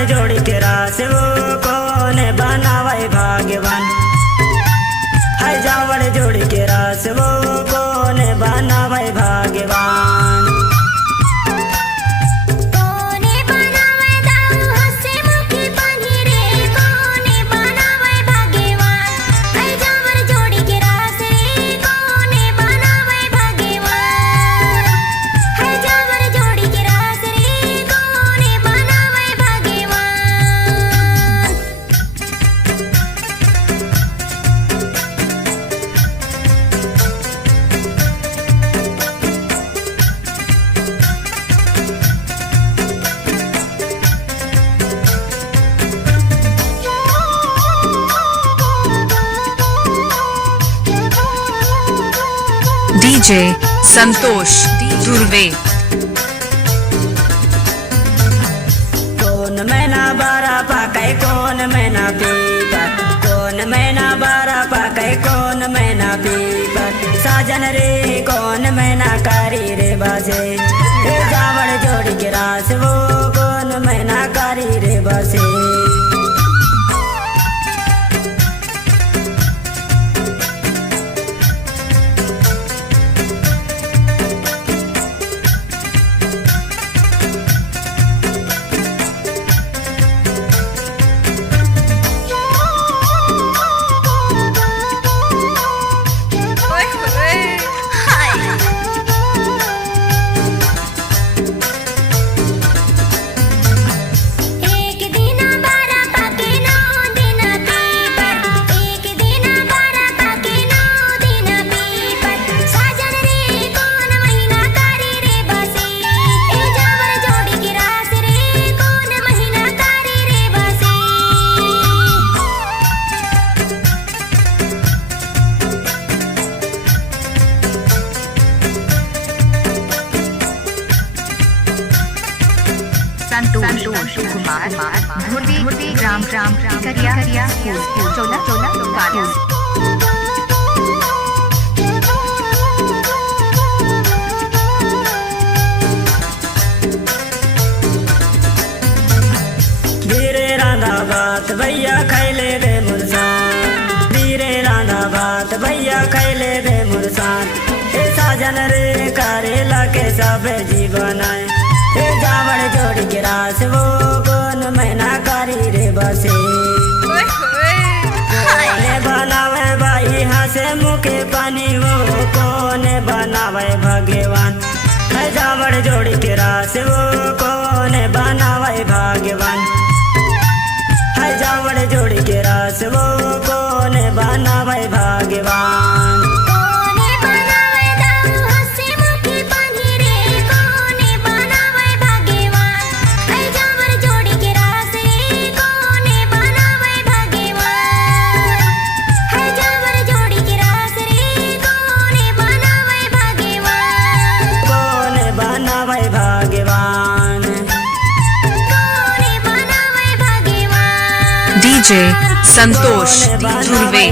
जावड़ जोड़ी के रास वो कौन बनावे भाग्यवान। है जावड़ जोड़ी के रास वो कौन बनावे भाग्यवान। DJ संतोष दुर्वे। कौन मैना बारा पाके कौन मैना पीपर, कौन मैना बारा पाके कौन मैना पीपर। साजन रे कौन मैना कारी रे बाजे, जावड़ जोड़ी के रास वो कौन मैना कारी रे बाजे। संतोष कुमार धुर्वे ग्राम करिया चोला धीरे रांधा बात भैया खैले दे मुरसान, धीरे रांधा बात भैया खैले दे मुरसान। ए साजन रे करेला के सब जी बनाए, ए जावड़ जोड़ी के रास वो कौन मैना कारी रे बसे। कौन बनावे भाई हंसे मुखे पानी वो कौन बनावे भगवान। है जावड़ जोड़ी के रास वो कौन बनावे भगवान। है जावड़ जोड़ी के रास वो कौन बनावे भगवान। DJ संतोष दुर्वे।